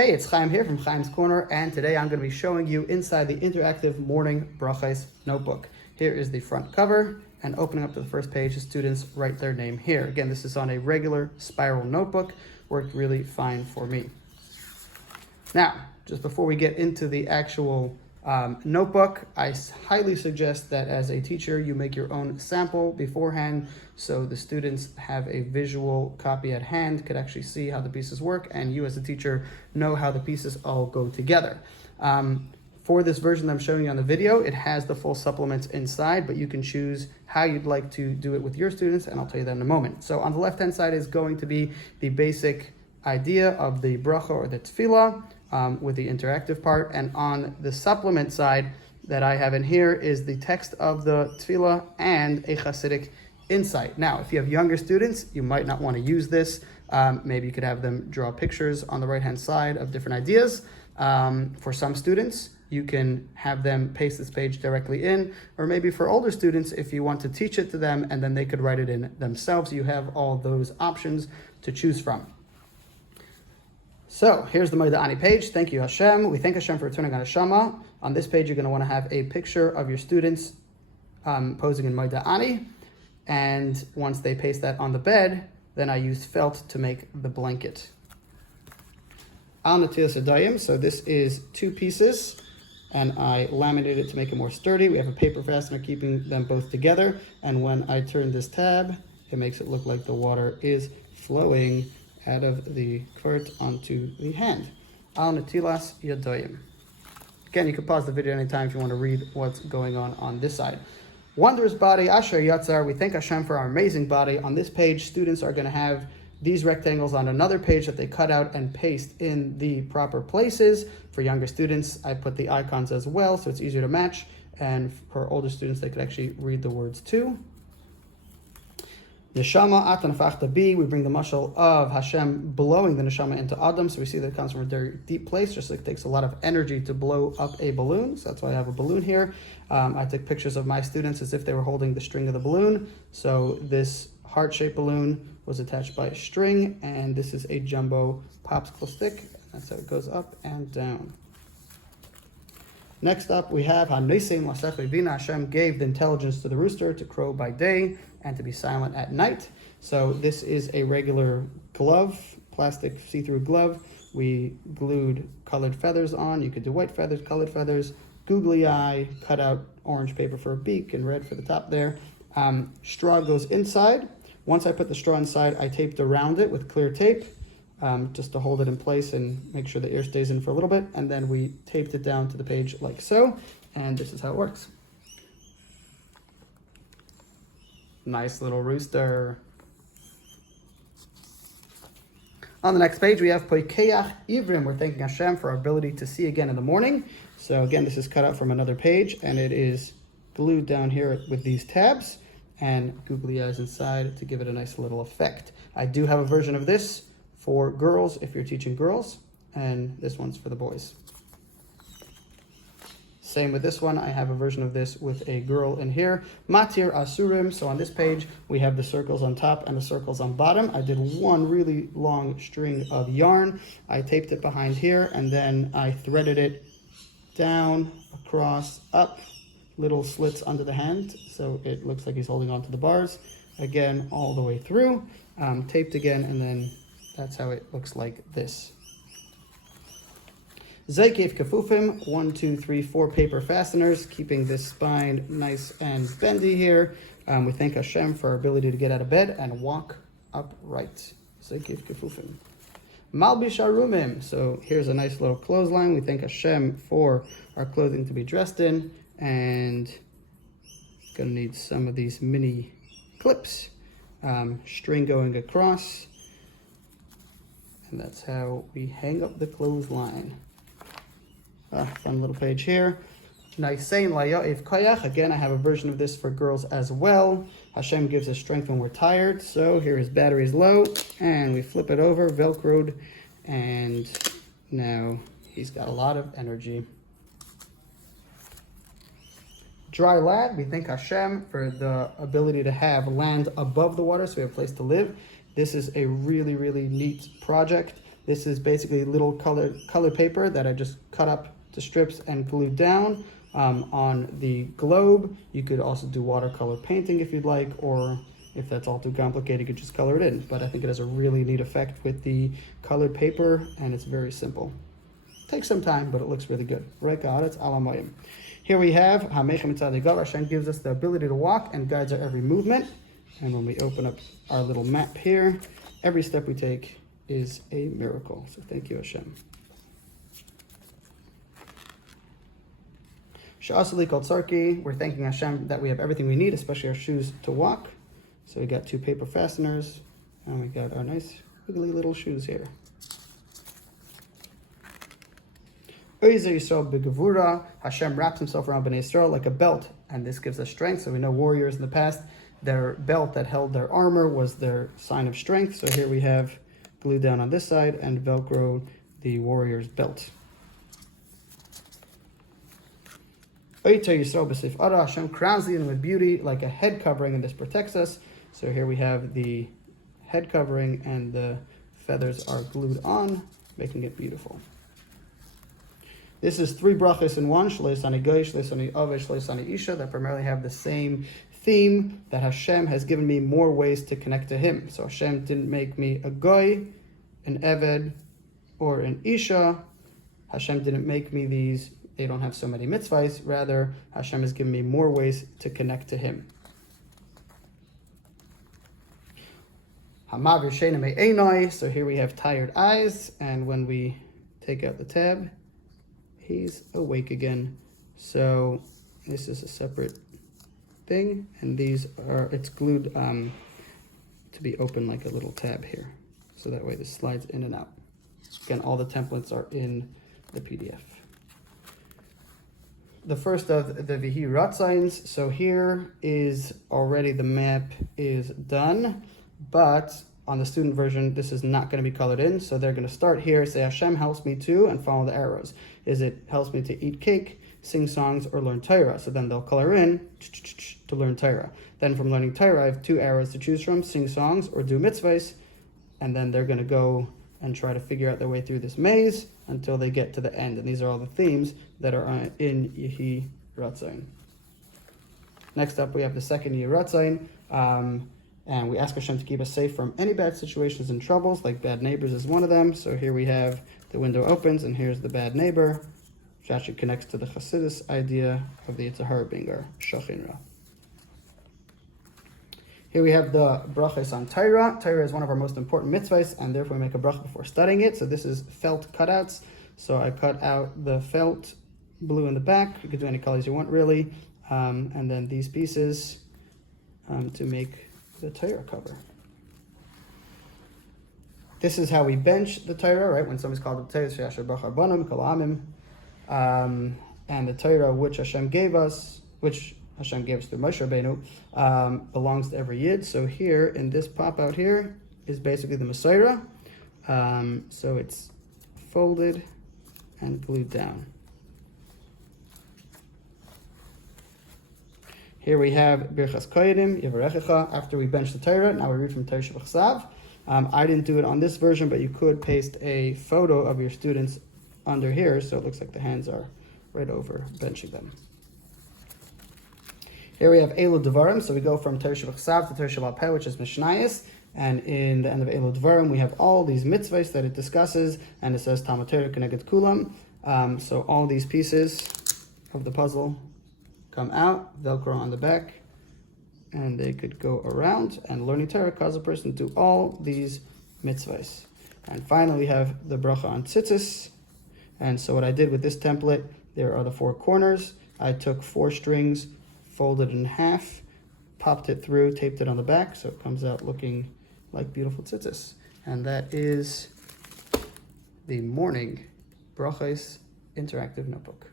Hey, it's Chaim here from Chaim's Corner, and today I'm going to be showing you inside the interactive Morning Brochos Notebook. Here is the front cover, and opening up to the first page, the students write their name here. Again, this is on a regular spiral notebook, worked really fine for me. Now, just before we get into the actual notebook, I highly suggest that as a teacher you make your own sample beforehand so the students have a visual copy at hand, could actually see how the pieces work, and you as a teacher know how the pieces all go together. For this version that I'm showing you on the video, it has the full supplements inside, but you can choose how you'd like to do it with your students, and I'll tell you that in a moment. So on the left-hand side is going to be the basic idea of the bracha or the tefillah, with the interactive part, and on the supplement side that I have in here is the text of the tefillah and a Chassidic insight. Now, if you have younger students, you might not want to use this. Maybe you could have them draw pictures on the right-hand side of different ideas. For some students, you can have them paste this page directly in, or maybe for older students, if you want to teach it to them and then they could write it in themselves, you have all those options to choose from. So here's the Moida Ani page. Thank you, HaShem. We thank HaShem for returning on Neshama. On this page, you're going to want to have a picture of your students posing in Moida Ani. And once they paste that on the bed, then I used felt to make the blanket. Al Natilas Adayim. So this is 2 pieces, and I laminated it to make it more sturdy. We have a paper fastener keeping them both together. And when I turn this tab, it makes it look like the water is flowing out of the quirt onto the hand. Al Natilas Yadayim. Again, you can pause the video anytime if you want to read what's going on this side. Wondrous body, Asher Yatzar. We thank Hashem for our amazing body. On this page, students are going to have these rectangles on another page that they cut out and paste in the proper places. For younger students, I put the icons as well, so it's easier to match. And for older students, they could actually read the words too. Neshama atan fachta bi. We bring the mashal of Hashem blowing the neshama into Adam. So we see that it comes from a very deep place, just like it takes a lot of energy to blow up a balloon. So that's why I have a balloon here. I took pictures of my students as if they were holding the string of the balloon. So this heart-shaped balloon was attached by a string, and this is a jumbo popsicle stick. That's how it goes up and down. Next up, we have Hashem gave the intelligence to the rooster to crow by day and to be silent at night. So this is a regular glove, plastic see-through glove. We glued colored feathers on. You could do white feathers, colored feathers, googly eye, cut out orange paper for a beak and red for the top there. Straw goes inside. Once I put the straw inside, I taped around it with clear tape, just to hold it in place and make sure the air stays in for a little bit. And then we taped it down to the page like so. And this is how it works. Nice little rooster. On the next page, we have Poikeach Ivrim. We're thanking Hashem for our ability to see again in the morning. So again, this is cut out from another page, and it is glued down here with these tabs and googly eyes inside to give it a nice little effect. I do have a version of this for girls if you're teaching girls, and this one's for the boys. Same with this one. I have a version of this with a girl in here. Matir Asurim. So on this page, we have the circles on top and the circles on bottom. I did one really long string of yarn. I taped it behind here, and then I threaded it down, across, up, little slits under the hand. So it looks like he's holding onto the bars. Again, all the way through. Taped again, and then that's how it looks like this. Zaykef Kafufim, 1, 2, 3, 4 paper fasteners, keeping this spine nice and bendy here. We thank Hashem for our ability to get out of bed and walk upright. Zaykef Kafufim. Malbish Arumim. So here's a nice little clothesline. We thank Hashem for our clothing to be dressed in. And gonna need some of these mini clips. String going across. And that's how we hang up the clothesline. Fun little page here. Nice saying, Laya'if Koyach. Again, I have a version of this for girls as well. Hashem gives us strength when we're tired. So here his battery is low, and we flip it over, Velcroed, and now he's got a lot of energy. Dry land, we thank Hashem for the ability to have land above the water so we have a place to live. This is a really, really neat project. This is basically little colored paper that I just cut up to strips and glued down on the globe. You could also do watercolor painting if you'd like, or if that's all too complicated, you could just color it in. But I think it has a really neat effect with the colored paper, and it's very simple. Takes some time, but it looks really good. Here we have Hashem gives us the ability to walk and guides our every movement. And when we open up our little map here, every step we take is a miracle. So thank you, Hashem. Sha'asali called Sarki. We're thanking Hashem that we have everything we need, especially our shoes to walk. So we got 2 paper fasteners, and we got our nice wiggly little shoes here. Hashem wraps himself around Bnei Yisrael like a belt, and this gives us strength. So we know warriors in the past, their belt that held their armor was their sign of strength. So here we have glued down on this side and Velcro the warrior's belt. Hashem crowns the with beauty like a head covering, and this protects us. So here we have the head covering, and the feathers are glued on, making it beautiful. This is 3 brachos in one, Shleisani Goy, Shleisani Ove, Shleisani Isha, that primarily have the same theme, that Hashem has given me more ways to connect to Him. So Hashem didn't make me a Goy, an Eved, or an Isha. Hashem didn't make me these, they don't have so many mitzvahs. Rather, Hashem has given me more ways to connect to Him. So here we have tired eyes, and when we take out the tab, he's awake again. So this is a separate thing, and these are, it's glued to be open like a little tab here. So that way this slides in and out. Again, all the templates are in the PDF. The first of the Vihi Ratzains. So here is already the map is done, but on the student version, this is not going to be colored in. So they're going to start here, say Hashem helps me to, and follow the arrows. Is it helps me to eat cake, sing songs, or learn Torah? So then they'll color in to learn Torah. Then from learning Torah, I have 2 arrows to choose from, sing songs or do mitzvahs. And then they're going to go and try to figure out their way through this maze until they get to the end. And these are all the themes that are in Yehi Ratzain. Next up, we have the second Yehi Ratzain. And we ask Hashem to keep us safe from any bad situations and troubles, like bad neighbors is one of them. So here we have the window opens, and here's the bad neighbor, which actually connects to the Chassidic idea of the Yitzhahar being our Shachinra. Here we have the brachos on Torah. Torah is one of our most important mitzvahs, and therefore we make a bracha before studying it. So this is felt cutouts. So I cut out the felt blue in the back. You could do any colors you want, really. And then these pieces to make the Torah cover. This is how we bench the Torah, right? When somebody's called the Torah, and the Torah which Hashem gave us, which Hashem gave us through Moshe Rabbeinu, belongs to every Yid. So here, in this pop out here, is basically the Messiah. So it's folded and glued down. Here we have Birchas Koyadim, Yevarechecha, after we bench the Torah. Now we read from Torah Shebachsav. I didn't do it on this version, but you could paste a photo of your students under here, so it looks like the hands are right over benching them. Here we have Elu Devarim, so we go from Torah Shebachsav to Torah Shebal Peh, which is Mishnayos, and in the end of Elu Devarim, we have all these mitzvahs that it discusses, and it says Talmud Torah Keneged Kulam. So all these pieces of the puzzle come out, Velcro on the back, and they could go around, and learning Torah causes a person to do all these mitzvahs. And finally, we have the bracha on tzitzis. And so what I did with this template, there are the 4 corners. I took 4 strings, folded it in half, popped it through, taped it on the back, so it comes out looking like beautiful tzitzis. And that is the Morning Brochos Interactive Notebook.